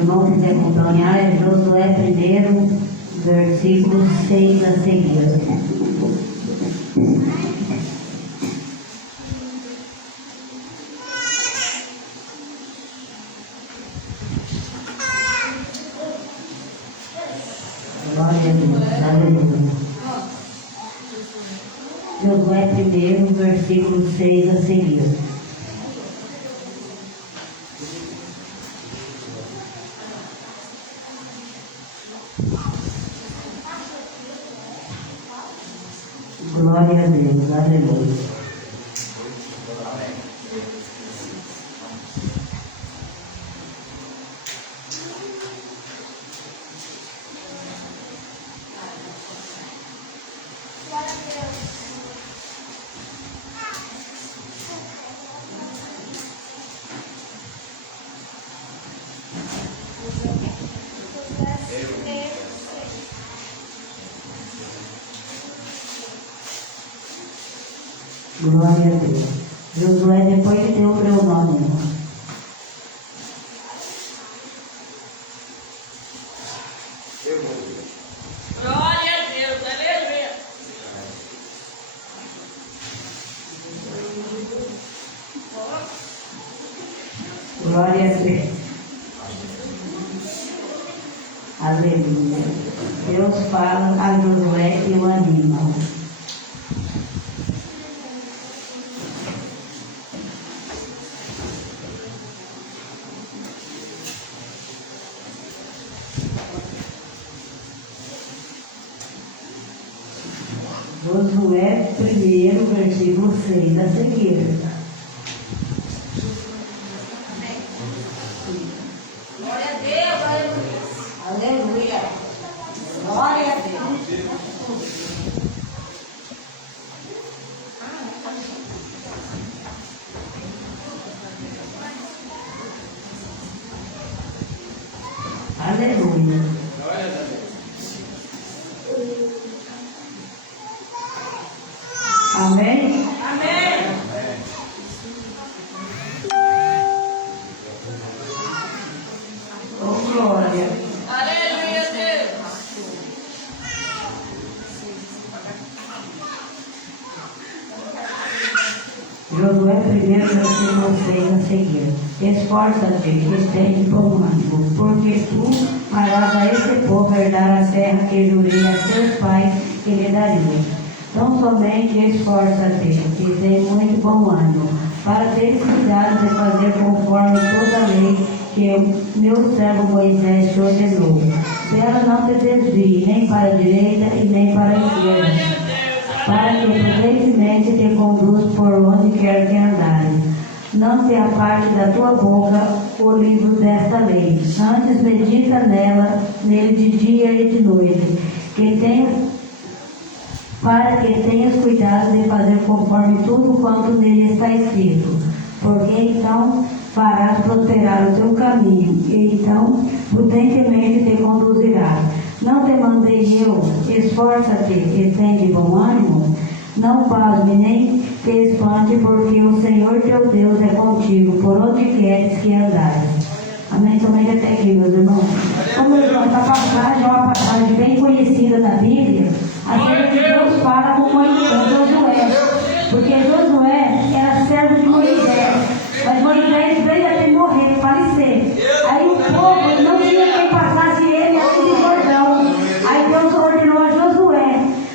irmão quiser acompanhar, é Josué 1, versículo 6 a seguir. Glória a Deus, aleluia. Josué 1, versículo 6 a seguir. Glória a Deus, aleluia. Glória a Deus. Josué depois de ter o meu nome. Glória a Deus, aleluia. Glória a Deus. Aleluia. Deus fala a Josué e o anima. Josué 1, versículo 6 a seguir. Glória a Deus, aleluia. Glória a Deus. Aleluia. Amém? Amém. Oh, glória. Aleluia, Deus. Josué 1, versículo 6 a seguir. Esforça-te e estende bom ânimo, porque tu farás a esse povo herdar a terra que jurei a seus pais que lhe daria. Tão somente esforça-te e tem muito bom ânimo, para teres cuidado de fazer conforme toda a lei que o meu servo Moisés te ordenou. Dela não te desvie, nem para a direita e nem para a esquerda, para que prudentemente te conduz por onde quer que andares. Não te aparte da tua boca o livro desta lei, antes medita nele de dia e de noite, para que tenhas cuidado de fazer conforme tudo quanto nele está escrito, porque então farás prosperar o teu caminho, e então prudentemente te conduzirás. Não te mandei eu, esforça-te e tende bom ânimo? Não pasme nem te espante, porque o Senhor teu Deus é contigo, por onde queres que andares. Amém? Também até aqui, meus irmãos. Como irmão, essa passagem é uma passagem bem conhecida da Bíblia, acerca que Deus fala com Josué, porque Josué era servo de Moisés, mas Moisés veio até morrer, falecer. Aí o povo não tinha quem passasse ele aqui no Jordão. Aí Deus ordenou a Josué.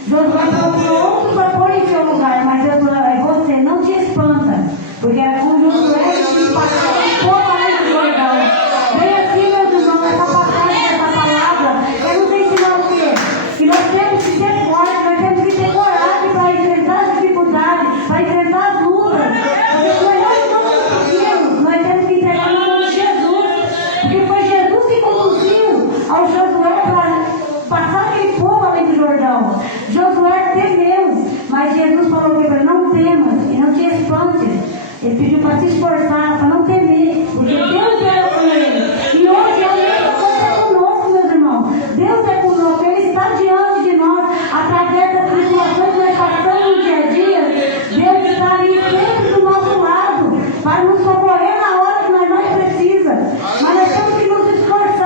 Josué estava pronto para pôr em seu lugar, mas Deus falou: você não te espanta, porque era com Josué que passou o povo além do Jordão. Vem aqui, meus irmãos, essa passagem, essa palavra, eu não sei ensinar o quê? Que nós temos que ser fortes, nós temos que ter coragem para enfrentar as dificuldades, para enfrentar as lutas. Porque nós não conseguimos, nós temos que entregar no nome de Jesus, porque foi Jesus que conduziu ao Josué para passar aquele povo além do Jordão. Josué temeu, mas Jesus falou para ele: não temas e não te espantes. Ele pediu para se esforçar, para não temer, porque Deus era com ele. E hoje Deus é conosco, meus irmãos. Deus é conosco, Ele está diante de nós, através das situações que nós passamos no dia a dia. Deus está ali sempre do nosso lado, para nos socorrer na hora que nós mais precisamos. Mas nós temos que nos esforçar.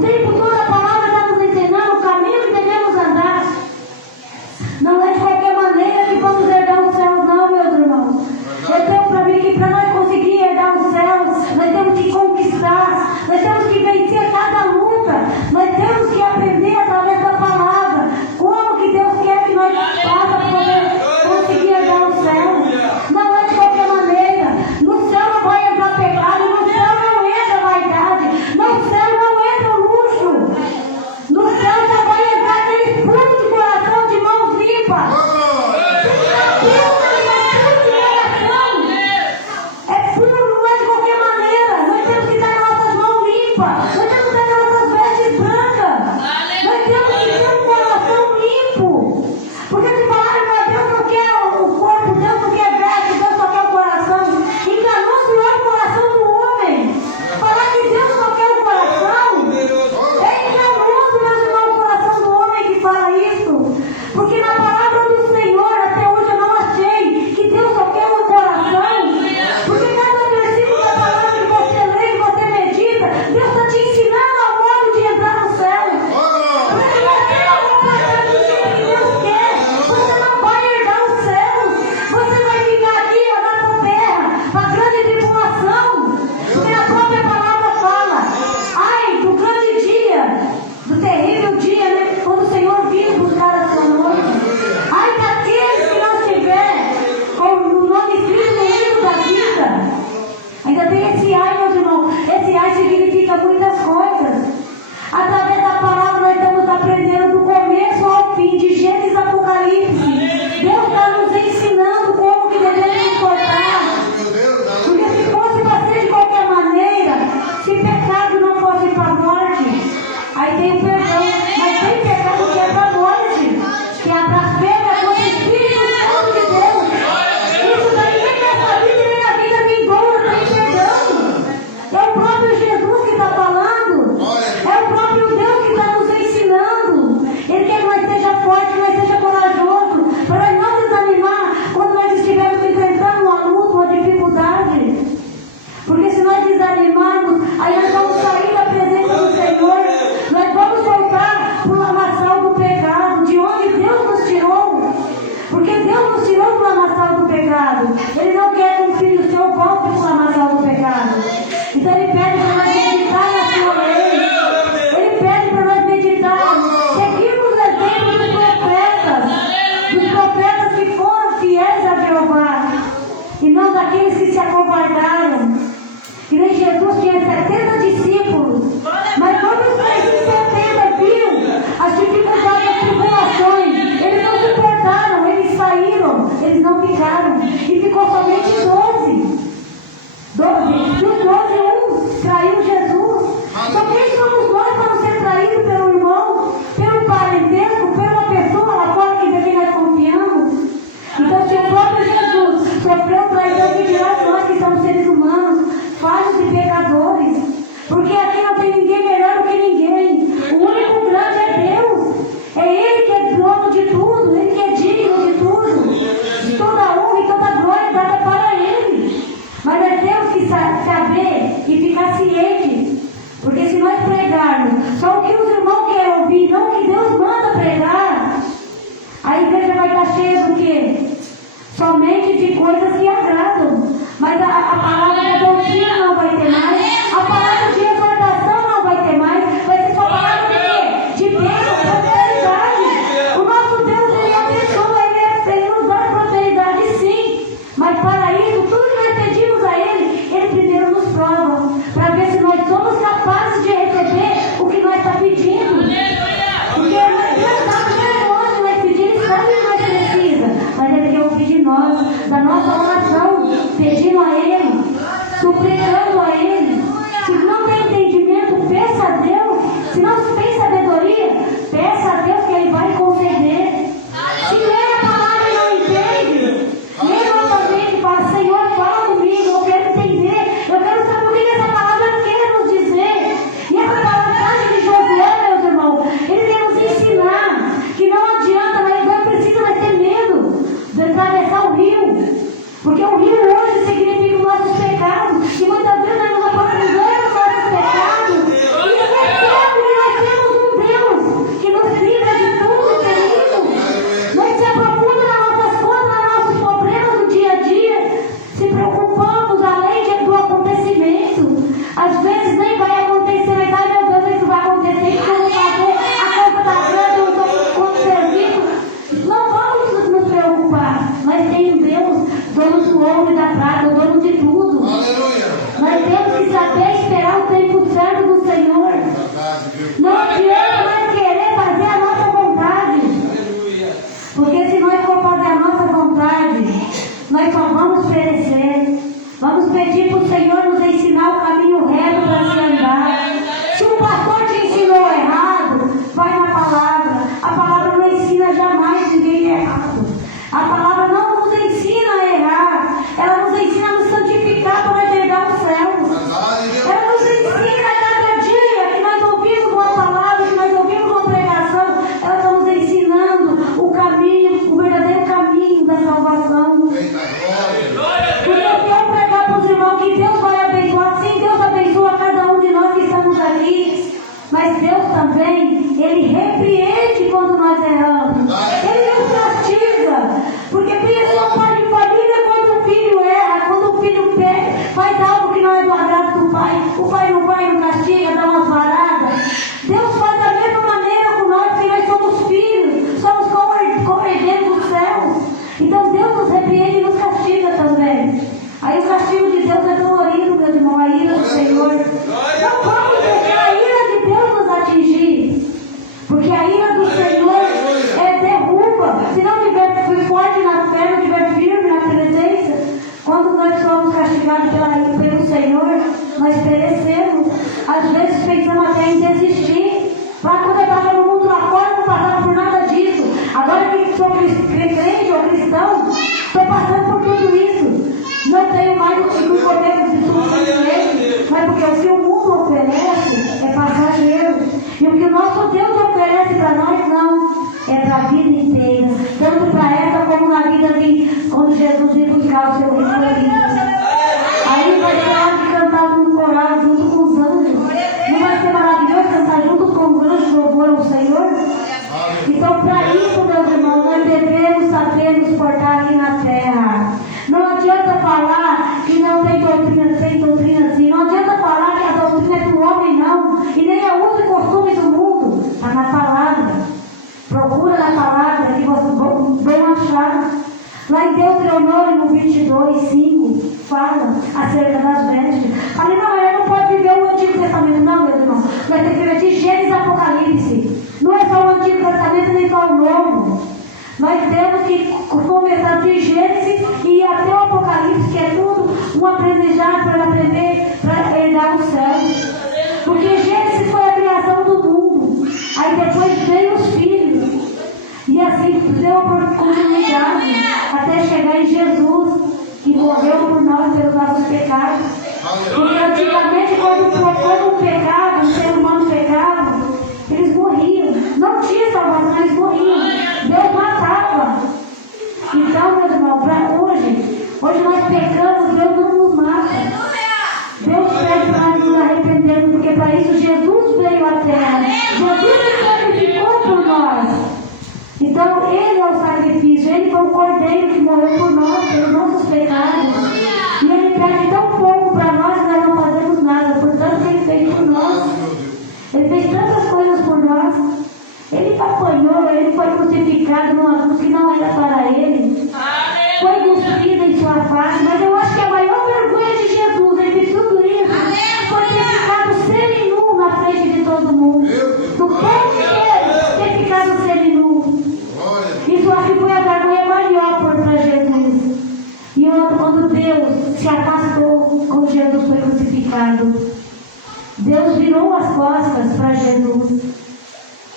O tempo todo a palavra está nos ensinando o caminho que devemos andar. Não é de qualquer maneira que vamos herdar os céus, não, meus irmãos. Eu tenho para mim que para nós conseguir herdar os céus, nós temos que conquistar, nós temos que vencer cada luta, nós temos que aprender através da palavra como que Deus quer que nós façamos para poder conseguir herdar os céus. Não é de qualquer maneira. No céu não vai entrar pecado, no céu não entra vaidade, no céu não entra luxo, no céu só vai entrar aquele puro de coração, de mãos limpas. É puro, não é de qualquer maneira. Nós temos que estar com nossas mãos limpas, nós temos que estar com nossas vestes brancas, nós temos que ter um coração limpo. Porque se falarem para Deus não quer o corpo, Deus não quer veste, Deus só quer o coração. Enganoso não é o coração do homem. Falar que Deus só quer o coração é enganoso, meus irmãos, o coração do homem que fala isso. Porque na palavra do Senhor até hoje eu não achei que Deus só quer o coração. Porque cada versículo da palavra que você lê, que você medita, Deus está te ensinando a modo de entrar no céu. Porque você não vai passar do jeito que Deus quer. Você não vai herdar os céus. Você vai ficar aqui ó, nessa terra, a grande tribulação. Porque a própria palavra fala, ai do grande dia, do terrível dia, né? Quando o Senhor vir buscar a sua noiva. Ai daqueles que não tiver com o nome escrito no livro da vida. Ainda tem esse ai, meus irmãos. Esse ai significa muitas coisas. Através da palavra nós estamos aprendendo do começo ao fim, de Gênesis a Apocalipse. Deus está nos ensinando como que devemos nos portar. Porque se fosse para ser de qualquer maneira, se pecado não fosse para a morte, aí tem o perdão. Mas tem pecado que é para a morte, que é a blasfêmia contra o Espírito Santo de Deus. Isso daí nem nessa vida nem na vida vindoura tem perdão. É o próprio Jesus que está falando. É o próprio Deus que está nos ensinando. Ele quer que nós seja forte, que nós seja corajoso, para nós não desanimar quando nós estivermos enfrentando uma luta, uma dificuldade. Porque se nós desanimarmos, aí nós vamos sair da presença do Senhor, nós vamos voltar para o lamaçal do pecado, de onde Deus nos tirou. Porque Deus nos tirou do lamaçal do pecado. Ele não quer que um filho seu volte para o lamaçal do pecado. Então ele pede para nós meditar na sua lei. Ele pede para nós meditar, seguirmos o exemplo dos profetas que foram fiéis a Jeová, e não daqueles que se acovardaram. Que nem Jesus tinha 70 discípulos, mas todos esses 70 viram as dificuldades, as tribulações. Eles não suportaram, eles saíram, eles não ficaram, e ficou somente 12. E os 12, um traiu Jesus. Então quem somos nós para não ser traídos pelo irmão, pelo parentesco, pela pessoa lá fora que de quem nós confiamos? Então se o próprio Jesus sofreu traição, que dirá nós que somos seres humanos, falhos e pecadores? Porque aqui não tem ninguém melhor do que ninguém. O único grande é Deus. É Ele que é dono de tudo, Ele que é digno de tudo. De toda a honra e toda a glória dada para Ele. Mas é Deus que saber e ficar ciente. Porque se nós pregarmos só o que os irmãos querem ouvir, não o que Deus manda pregar, a igreja vai estar cheia do quê? Somente de coisas que agradam. Mas a palavra da doutrina não vai ter mais. A palavra de exortação não vai ter mais. Vai ser só palavra de quê? De bênção, prosperidade. O nosso Deus, Ele abençoa, Ele nos dá prosperidade sim. Mas para isso, tudo que nós pedimos a Ele, Ele primeiro nos prova. Para ver se nós somos capazes de receber o que nós estamos pedindo. Porque Deus sabe que é onde nós pedimos, sabe o que nós precisamos. Mas Ele quer ouvir de nós, da nossa oração. pastor te ensinou errado, vai na palavra. A palavra não ensina jamais ninguém errado. A palavra não nos ensina a errar. Ela nos ensina a nos santificar para herdar os céus. Ela nos ensina a cada dia que nós ouvimos uma palavra, que nós ouvimos uma pregação. Ela está nos ensinando o caminho, o verdadeiro caminho da salvação. Porque eu quero pregar para os irmãos que Deus vai abençoar. Sim, Deus abençoa cada um de nós que estamos aqui. Mas Deus também, Ele repreende quando nós erramos. Ele nos castiga. Porque pensa um pai de família quando o filho erra, quando o filho faz algo que não é do agrado do pai. O pai não vai, não castiga, dá umas varadas. Deus faz da mesma maneira com nós, porque nós somos filhos, somos co-herdeiros dos céus. Então Deus nos repreende e nos castiga também. Aí o castigo de Deus é dolorido, meu irmão, a ira do Senhor. Não pode deixar a ira de Deus nos atingir. Porque a ira do Senhor derruba. Se não tiver forte na fé, não tiver firme na presença, quando nós somos castigados pelo Senhor, nós perecemos. Às vezes pensamos até em desistir. Mas quando eu estava no mundo lá fora, não passava por nada disso. Agora que sou crente ou cristão, estou passando por tudo isso. Não tenho mais o que poder de tudo, mas porque o que o mundo oferece é passageiro. E o que o nosso Deus oferece para nós não. É para a vida inteira. Tanto para essa como na vida de quando Jesus ir buscar o seu reino. Aí vai ser hora de cantar no coral junto com os anjos. Não vai ser maravilhoso cantar junto com os anjos louvor ao Senhor? Então, para isso, meus irmãos, nós devemos saber nos portar aqui na terra. Não adianta falar que não tem doutrina assim. Não adianta falar que a doutrina é do homem, não. E nem é uso e costume do mundo. Está na palavra. Procura na palavra que vocês vão achar. Lá em Deuteronômio 22:5 fala acerca das vestes. Falei, não, eu não pode viver o Antigo Testamento, não, meu irmão. Vai ter que viver de Gênesis e Apocalipse. Não é só o Antigo Testamento, nem só o Novo. Nós temos que começar de Gênesis e ir até o Apocalipse, que é tudo um aprendizado para aprender, para herdar os céus. Porque Gênesis foi a criação do mundo. Aí depois veio os filhos. E assim deu continuidade até chegar em Jesus, que morreu por nós pelos nossos pecados. Porque antigamente, quando pecava, o ser humano pecava, eles morriam. Não tinha salvação, eles morriam. Deus matava. Então, meus irmãos, para hoje nós pecamos, Deus não nos mata. Deus pede para nós nos arrependermos, porque para isso Jesus veio à terra. Jesus se sacrificou por nós. Então, Ele é o sacrifício, Ele foi o cordeiro que morreu por nós, pelos nossos pecados. E Ele pede tão pouco para nós que nós não fazemos nada, portanto, Ele fez por nós. Ele fez tantas coisas por nós. Ele apanhou, Ele foi crucificado numa cruz que não era para Ele. Foi cuspido em sua face, mas eu acho que a maior vergonha de Jesus, Ele fez tudo isso, foi ter ficado seminu na frente de todo mundo. No povo inteiro, ter ficado seminu. Isso acho que foi a vergonha maior para Jesus. E outra, quando Deus se afastou, quando Jesus foi crucificado, Deus virou as costas para Jesus.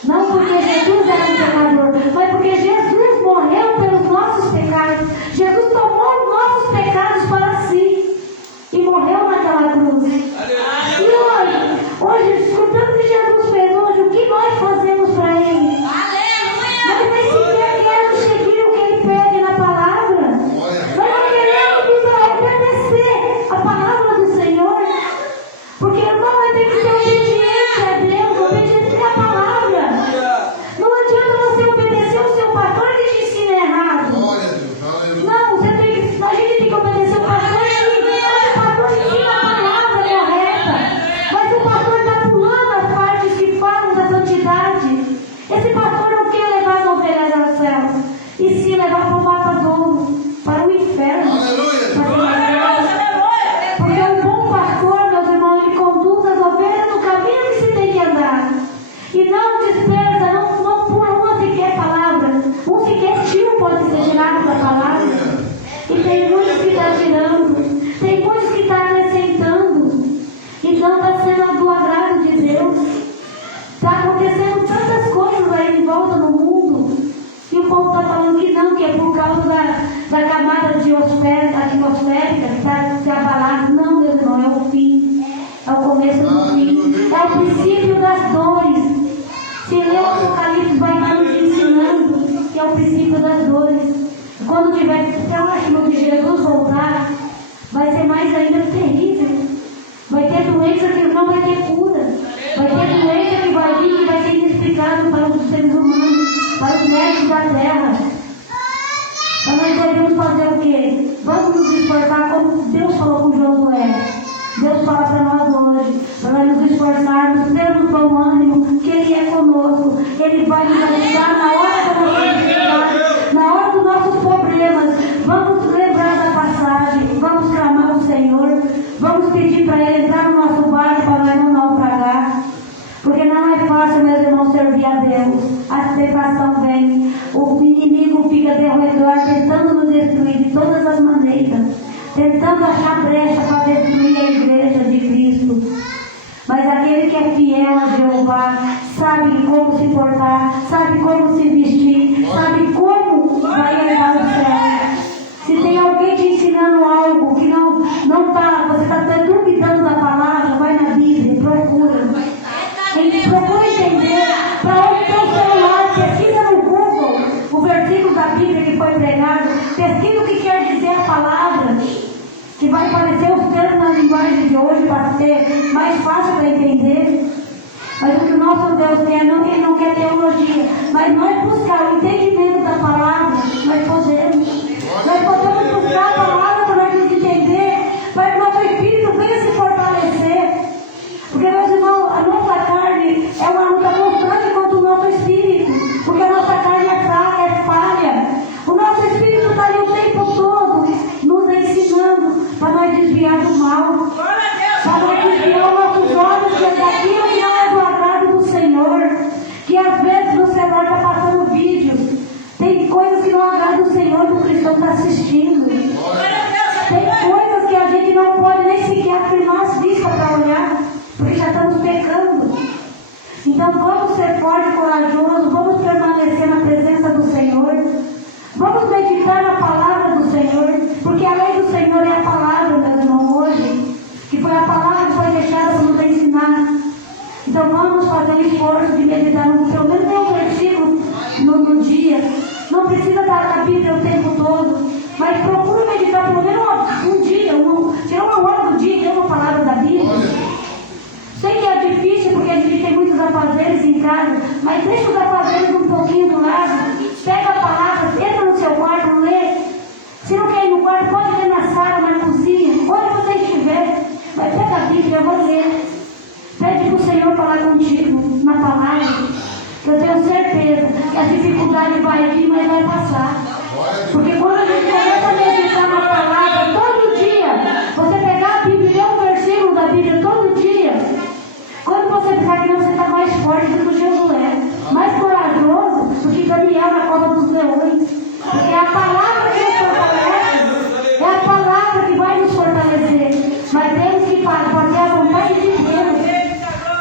Não porque Jesus era um pecador, mas porque Jesus morreu pelos nossos pecados. Jesus tomou os nossos pecados para si e morreu naquela cruz. E hoje, escutando o que Jesus fez hoje, o que nós fazemos para Ele? Nós nem sequer queremos seguir o que Ele pede na palavra. Nós não queremos obedecer a palavra do Senhor. Porque irmão, vai ter que ser obediente acontecendo tantas coisas aí em volta no mundo. E o povo está falando que não, que é por causa da camada atmosférica que está se abalando. Não, meu irmão, é o fim. É o começo do fim. É o princípio das dores. Se lê o Apocalipse, vai estar nos ensinando que é o princípio das dores. Quando tiver próximo de Jesus voltar, vai ser mais ainda terrível. Vai ter doença que não vai ter cura. Vai ter doença que vai vir, que vai ser inexplicável para os seres humanos, para os médicos da terra. Então nós devemos fazer o quê? Vamos nos esforçar como Deus falou com Josué. Deus fala para nós hoje, para nós nos esforçarmos, termos bom ânimo, que Ele é conosco. Ele vai nos ajudar na hora da nossa dificuldade, na hora dos nossos problemas. Vamos lembrar da passagem, vamos clamar ao Senhor, vamos pedir para Ele entrar no nosso barco para nós não naufragar. Porque não é fácil, meus irmãos, servir a Deus. A tentação vem, o inimigo fica de redor tentando nos destruir de todas as maneiras, tentando achar brecha para destruir a igreja de Cristo. Mas aquele que é fiel a Jeová sabe como se portar, sabe como se vestir, sabe como vai herdar o céu. Se tem alguém te ensinando algo que não está, você está duvidando da palavra, vai na Bíblia, procura. Procura entender para onde tem o celular, pesquisa no Google o versículo da Bíblia que foi pregado, pesquisa o que quer dizer a palavra, que vai parecer os termos na linguagem de hoje para ser mais fácil para entender. Mas o que o nosso Deus quer, Ele não quer teologia, mas nós buscar o entendimento da palavra, nós podemos. Nós podemos buscar a palavra para nós nos entender, para que o nosso espírito venha se fortalecer. Porque, meus irmãos, a nossa carne é uma luta constante contra o nosso espírito. Porque a nossa carne é fraca, é falha. O nosso espírito está ali o tempo todo nos ensinando para nós desviar do mal. Para nós desviar os nossos olhos daquilo que não é do agrado do Senhor. Que às vezes no celular está passando vídeos. Tem coisas que não agradam o Senhor que o cristão está assistindo. Tem coisas que a gente não pode nem sequer afirmar as vistas para olhar. Porque já estamos pecando. Então vamos ser fortes e corajosos, vamos permanecer na presença do Senhor, vamos meditar na palavra do Senhor, porque a lei do Senhor é a palavra, meu irmão, hoje, que foi a palavra que foi deixada para nos ensinar. Então vamos fazer um esforço de meditar, pelo menos tem um versículo no dia, não precisa estar na Bíblia o tempo todo, mas procura meditar pelo menos um dia, tirar uma hora do dia e ler uma palavra da Bíblia. Sei que é difícil, porque a gente tem muitos afazeres em casa, mas deixa os afazeres um pouquinho do lado, pega a palavra, entra no seu quarto, lê. Se não quer ir no quarto, pode ler na sala, na cozinha, onde você estiver. Mas pega a Bíblia, eu vou ler. Pede para o Senhor falar contigo na palavra, que eu tenho certeza que a dificuldade vai vir, mas vai passar. Porque quando a gente começa a meditar na palavra todo dia, você pegar a Bíblia e ler um versículo da Bíblia todo dia, quando você pensar que não, você está mais forte do que Josué, mais corajoso do que Daniel na cova dos leões. Porque é a palavra que nos fortalece, é a palavra que vai nos fortalecer. Mas temos que fazer a vontade de Deus,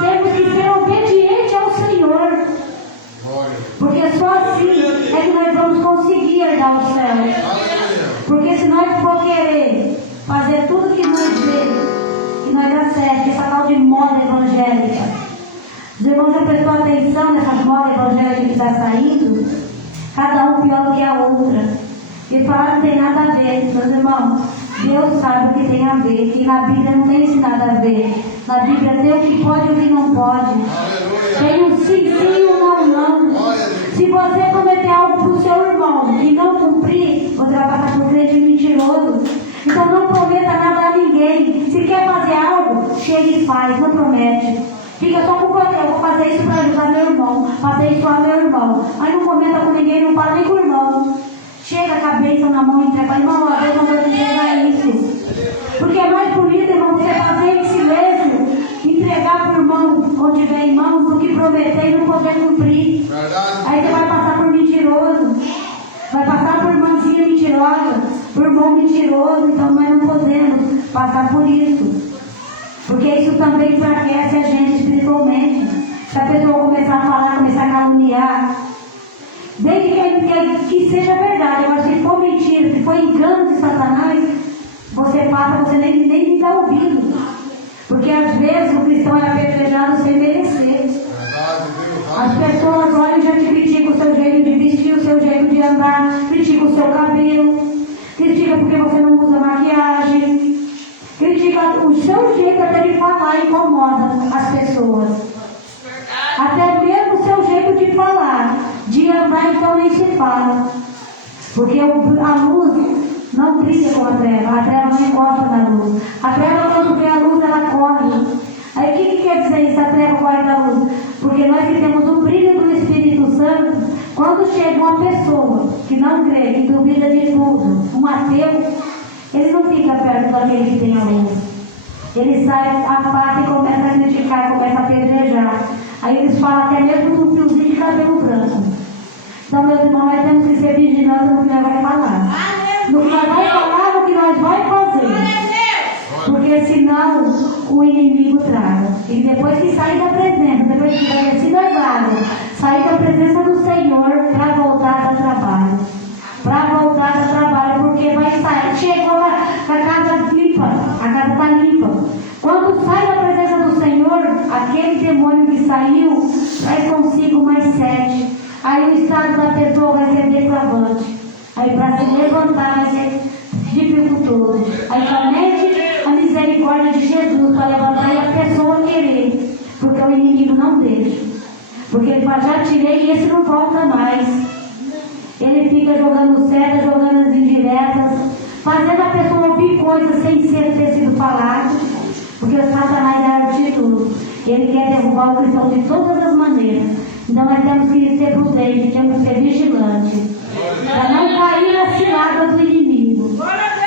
temos que ser obedientes ao Senhor. Porque só assim é que nós vamos conseguir herdar o céu. Porque se nós for querer fazer tudo que nós vemos, que nós acertamos, essa tal de moda evangélica. Os irmãos já prestou atenção nessas modas evangélicas que está saindo? Cada um pior do que a outra. E falar que não tem nada a ver, meus irmãos. Deus sabe o que tem a ver, que na Bíblia não tem nada a ver. Na Bíblia tem o que pode e o que não pode. Tem o sim, sim e o não, não. Se você prometer algo para o seu irmão e não cumprir, você vai passar por crente mentiroso. Então não prometa nada a ninguém. Se quer fazer algo, chega e faz, não promete. Fica só com o poder, eu vou fazer isso para ajudar meu irmão, para abençoar meu irmão. Aí não comenta com ninguém, não fala nem com o irmão. Chega com a bênção na mão e entrega, irmão, a Deus mandou te entregar isso. Porque é mais bonito, irmão, você fazer em silêncio, entregar para o irmão, onde tiver em mãos, do que prometer e não poder cumprir. Aí você vai passar por mentiroso, vai passar por irmãzinha mentirosa, por irmão mentiroso, então nós não podemos passar por isso. Porque isso também enfraquece a gente espiritualmente. Se a pessoa começar a falar, começar a caluniar. Desde que seja verdade. Agora, se for mentira, se for engano de Satanás, você passa, você nem está ouvindo. Porque às vezes o cristão é apedrejado sem merecer. As pessoas olham e já te criticam o seu jeito de vestir, o seu jeito de andar, criticam o seu cabelo, criticam porque você não usa maquiagem, criticam o seu jeito até de falar, incomoda as pessoas. Até mesmo o seu jeito de falar, de andar, então nem se fala. Porque a luz não brilha com a treva não encosta na luz. A treva, quando vê a luz, ela corre. Aí o que quer dizer isso? A treva corre da luz? Porque nós que temos o brilho do Espírito Santo, quando chega uma pessoa que não crê, que duvida de tudo, um ateu, ele não fica perto daquele que tem a luz. Ele sai, afasta e começa a criticar, começa a apedrejar. Aí eles falam até mesmo do fiozinho de cabelo branco. Então, meus irmãos, nós temos que ser vigilantes no que nós vamos falar. No que nós vamos falar, no que nós vamos fazer. Porque senão o inimigo traga. E depois que sair da presença, depois que tiver sido azado, sair da presença do Senhor para voltar ao trabalho. Para voltar ao trabalho, porque vai sair. Chegou a casa limpa, a casa está limpa. Quando sai da presença do Senhor, aquele demônio que saiu, traz consigo mais 7. Aí o estado da pessoa vai ser declavante. Aí para se levantar vai ser dificultoso. Aí somente a misericórdia de Jesus para levantar e a pessoa querer. Porque o inimigo não deixa. Porque ele fala, já tirei e esse não volta mais. Ele fica jogando setas, jogando as indiretas, fazendo a pessoa ouvir coisas sem ter sido falado. Porque o Satanás é arte de tudo. Ele quer derrubar o cristão de todas as maneiras. Então nós temos que ser prudentes, temos que ser vigilantes. Para não cair na cilada do inimigo.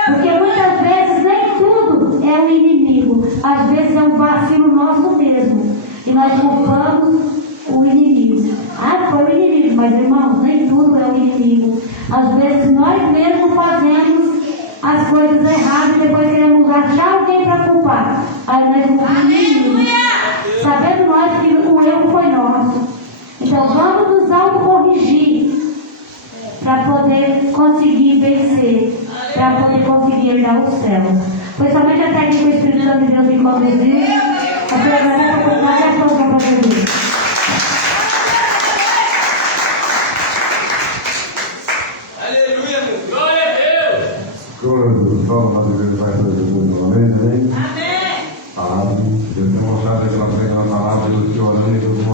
Porque muitas vezes nem tudo é o inimigo. Às vezes é um vacilo nosso mesmo. E nós culpamos o inimigo. Ah, foi o inimigo. Mas irmãos, nem tudo é o inimigo. Às vezes nós mesmos fazemos as coisas erradas e depois queremos achar alguém para culpar. Aí nós culpamos o inimigo. Sabendo nós que o erro foi nosso. Então vamos nos autocorrigir para poder conseguir vencer, para poder conseguir herdar o céu. Foi somente até que o Espírito Santo de Deus me conduziu. A celebrar a oportunidade é toda para Jesus. Aleluia, glória a Deus. Quando fala na igreja vai fazer Jesus novamente, amém? Amém. Amém. Deus tem mostrado aquela frente na palavra do Senhor orando e